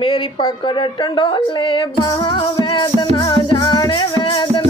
मेरी पकड़ टंडोले बहा वेदना जाने वेदना